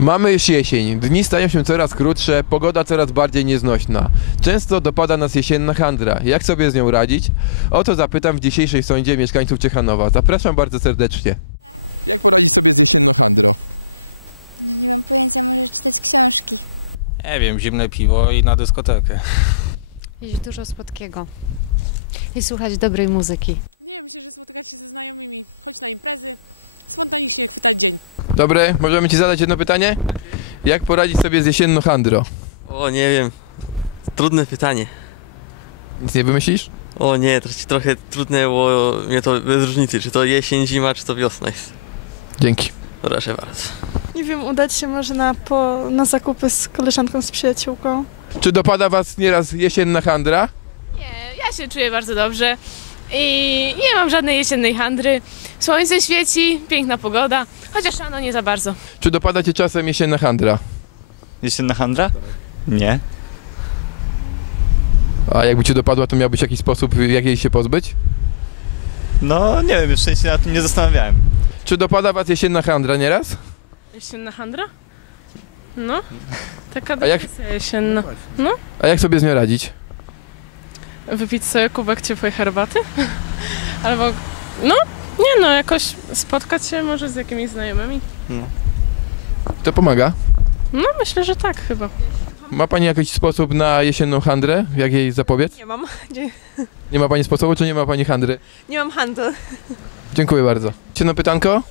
Mamy już jesień, dni stają się coraz krótsze, pogoda coraz bardziej nieznośna. Często dopada nas jesienna handra. Jak sobie z nią radzić? O to zapytam w dzisiejszej sądzie mieszkańców Ciechanowa. Zapraszam bardzo serdecznie. Nie wiem, zimne piwo i na dyskotekę. Jeść dużo słodkiego. I słuchać dobrej muzyki. Dobre, możemy Ci zadać jedno pytanie? Jak poradzić sobie z jesienną handrą? O, nie wiem. Trudne pytanie. Nic nie wymyślisz? O nie, to ci trochę trudne, bo mnie to bez różnicy, czy to jesień, zima, czy to wiosna jest. Dzięki. Proszę bardzo. Nie wiem, udać się może na, po, na zakupy z koleżanką, z przyjaciółką. Czy dopada Was nieraz jesienna handra? Nie, ja się czuję bardzo dobrze i nie mam żadnej jesiennej handry. Słońce świeci, piękna pogoda, chociaż rano nie za bardzo. Czy dopada Cię czasem jesienna handra? Jesienna handra? Nie. A jakby Ci dopadła, to miałbyś jakiś sposób, jak jej się pozbyć? No nie wiem, jeszcze się nad tym nie zastanawiałem. Czy dopada Was jesienna handra nieraz? Jesienna handra? No, taka A jak- jesienna. A jak sobie z nią radzić? Wypić sobie kubek ciepłej herbaty? Albo, no, nie no, jakoś spotkać się może z jakimiś znajomymi. To pomaga. No, myślę, że tak chyba. Ma Pani jakiś sposób na jesienną handrę? Jak jej zapobiec? Nie mam, nie, Nie ma Pani sposobu, czy nie ma Pani handry? nie mam handel. Dziękuję bardzo. Jedno pytanko?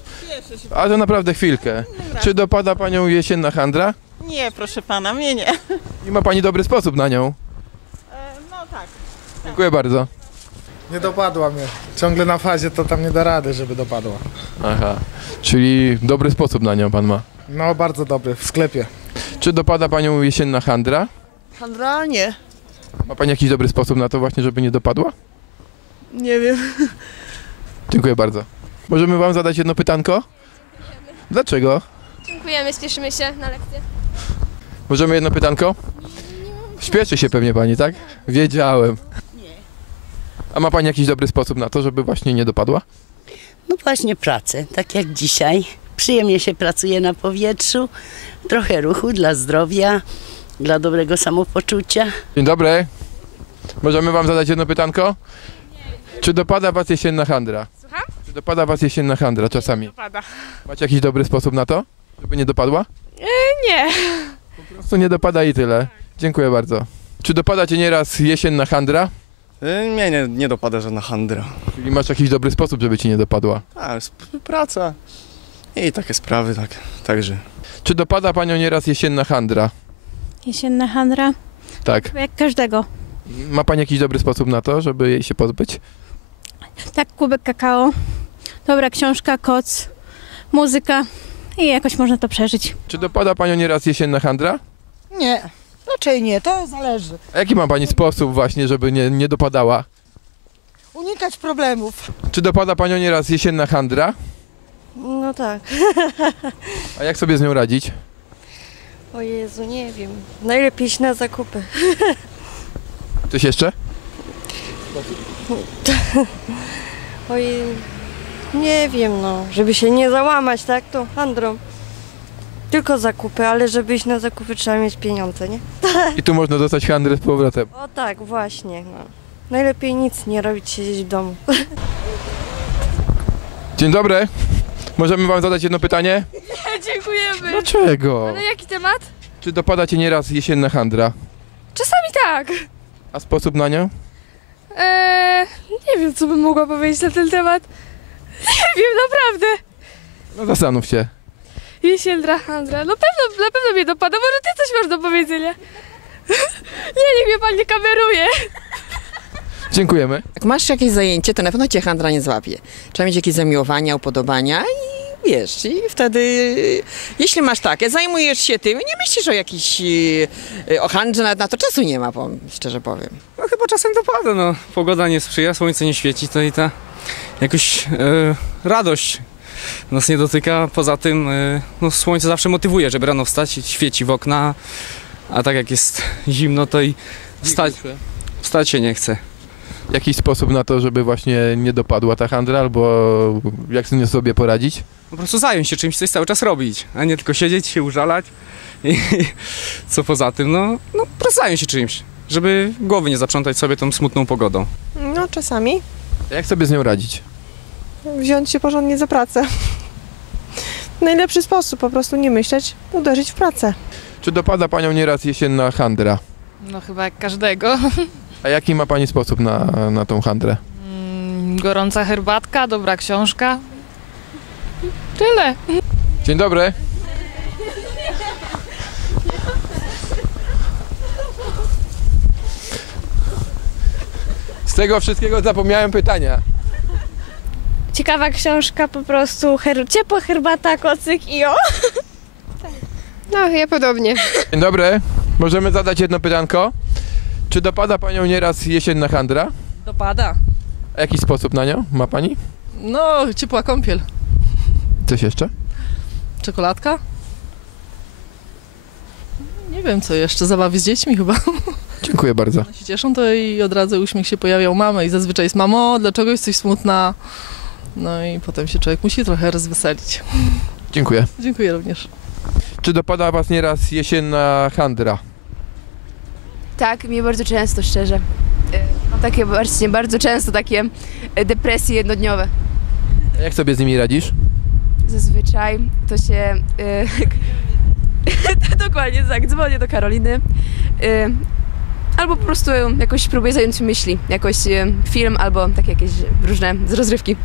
A to naprawdę chwilkę. Czy dopada Panią jesienna handra? Nie, proszę pana, mnie nie. I ma Pani dobry sposób na nią? Dziękuję bardzo. Nie dopadła mnie. Ciągle na fazie to tam nie da rady, żeby dopadła. Aha, czyli dobry sposób na nią Pan ma. No bardzo dobry, w sklepie. Czy dopada Panią jesienna handra? Handra? Nie. Ma Pani jakiś dobry sposób na to właśnie, żeby nie dopadła? Nie wiem. Dziękuję bardzo. Możemy Wam zadać jedno pytanko? Dlaczego? Dziękujemy, spieszymy się na lekcję. Możemy jedno pytanko? Śpieszy się pewnie Pani, tak? Wiedziałem. A ma Pani jakiś dobry sposób na to, żeby właśnie nie dopadła? No właśnie pracę, tak jak dzisiaj. Przyjemnie się pracuje na powietrzu, trochę ruchu dla zdrowia, dla dobrego samopoczucia. Dzień dobry. Możemy Wam zadać jedno pytanko? Czy dopada Was jesienna handra? Słucham? Czy dopada Was jesienna handra czasami? Pada. Macie jakiś dobry sposób na to, żeby nie dopadła? Nie. Po prostu nie dopada i tyle. Dziękuję bardzo. Czy dopada Cię nieraz jesienna handra? Y, Nie, nie, nie dopada żadna handra. Czyli masz jakiś dobry sposób, żeby Ci nie dopadła? A, sp- praca. I takie sprawy, tak. Także. Czy dopada Panią nieraz jesienna handra? Jesienna handra? Tak. Jak każdego. Ma Pani jakiś dobry sposób na to, żeby jej się pozbyć? Tak, kubek kakao, dobra książka, koc, muzyka i jakoś można to przeżyć. Czy dopada Panią nieraz jesienna handra? Nie. Raczej nie, to zależy. A jaki ma Pani sposób właśnie, żeby nie, nie dopadała? Unikać problemów. Czy dopada Panią nieraz jesienna handra? No tak. A jak sobie z nią radzić? O Jezu, nie wiem. Najlepiej iść na zakupy. Coś jeszcze? Oj, nie wiem no. Żeby się nie załamać, tak? To handrą. Tylko zakupy, ale żeby iść na zakupy trzeba mieć pieniądze, nie? I tu można dostać handrę z powrotem. O tak, właśnie. No. Najlepiej nic nie robić, siedzieć w domu. Dzień dobry. Możemy Wam zadać jedno pytanie? Dziękujemy. Dlaczego? jaki temat? Czy dopada Cię nieraz jesienna handra? Czasami tak. A sposób na nią? Eee, nie wiem, co bym mogła powiedzieć na ten temat. Nie wiem, naprawdę. No zastanów się. Jesiendra handra. No pewno, na pewno mnie dopada. Może ty coś masz do powiedzenia? Nie, niech mnie pan nie kameruje. Dziękujemy. Jak masz jakieś zajęcie, to na pewno cię handra nie złapie. Trzeba mieć jakieś zamiłowania, upodobania i wiesz, i wtedy, jeśli masz takie, zajmujesz się tym i nie myślisz o jakiś, e, o handrze, nawet na to czasu nie ma, szczerze powiem. No chyba czasem dopada, no. Pogoda nie sprzyja, słońce nie świeci, to i ta jakoś e, radość nas nie dotyka. Poza tym e, no, słońce zawsze motywuje, żeby rano wstać, świeci w okna, a tak jak jest zimno, to i wstać, wstać się nie chce. Jakiś sposób na to, żeby właśnie nie dopadła ta handra, albo jak z nią sobie poradzić? Po prostu zająć się czymś, coś cały czas robić, a nie tylko siedzieć, się użalać. I co poza tym, no, no po prostu zająć się czymś, żeby głowy nie zaprzątać sobie tą smutną pogodą. No czasami A Jak sobie z nią radzić? Wziąć się porządnie za pracę. Najlepszy sposób, po prostu nie myśleć, uderzyć w pracę. Czy dopada Panią nieraz jesienna handra? No chyba jak każdego. A jaki ma Pani sposób na, na tą handrę? Mm, Gorąca herbatka, dobra książka. Tyle. Dzień dobry. Z tego wszystkiego zapomniałem pytania. Ciekawa książka, po prostu her- ciepła herbata, kocyk i o. No, ja podobnie. Dzień dobry. Możemy zadać jedno pytanko. Czy dopada Panią nieraz jesienna handra? Dopada. A jaki sposób na nią ma Pani? No, ciepła kąpiel. Coś jeszcze? Czekoladka? Nie wiem co jeszcze, zabawy z dziećmi chyba. Dziękuję bardzo. One się cieszą, to i od razu uśmiech się pojawia u mamy i zazwyczaj jest mamo, dlaczego jesteś smutna? No i potem się człowiek musi trochę rozweselić. Dziękuję. Dziękuję również. Czy dopada Was nieraz jesienna handra? Tak, mnie bardzo często, szczerze. E, Mam takie właśnie bardzo często takie e, depresje jednodniowe. A jak sobie z nimi radzisz? Zazwyczaj to się... e, Dokładnie tak, dzwonię do Karoliny. e, Albo po prostu jakoś próbuję zająć myśli. Jakoś film albo takie jakieś różne z rozrywki.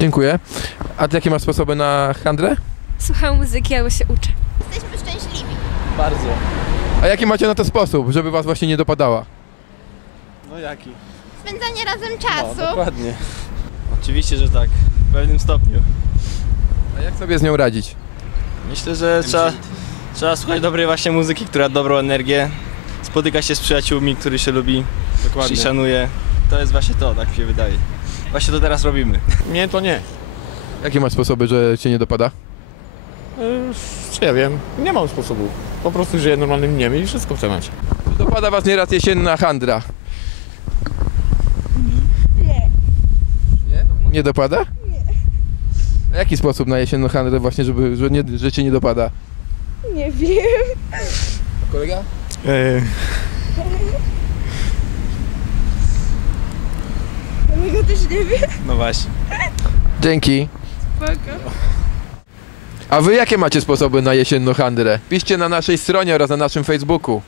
Dziękuję. A ty jakie masz sposoby na handrę? Słucham muzyki albo się uczę. Jesteśmy szczęśliwi. Bardzo. A jaki macie na to sposób, żeby Was właśnie nie dopadała? No jaki? Spędzanie razem No, czasu. dokładnie. Oczywiście, że tak. W pewnym stopniu. A jak sobie z nią radzić? Myślę, że trzeba, trzeba słuchać dobrej właśnie muzyki, która da dobrą energię. Spotyka się z przyjaciółmi, który się lubi i szanuje. To jest właśnie to, tak mi się wydaje. Właśnie to teraz robimy. Nie, to nie. Jakie masz sposoby, że Cię nie dopada? Czy ja wiem, nie mam sposobu. Po prostu żyję normalnym dniem i wszystko chcę mieć. Czy dopada Was nieraz jesienna handra? Nie. Nie? Nie dopada? Nie. A jaki sposób na jesienną handrę właśnie, żeby, że, nie, że Cię nie dopada? Nie wiem. A kolega? E, też nie wiem. No właśnie. Dzięki. A Wy jakie macie sposoby na jesienną handrę? Piszcie na naszej stronie oraz na naszym Facebooku.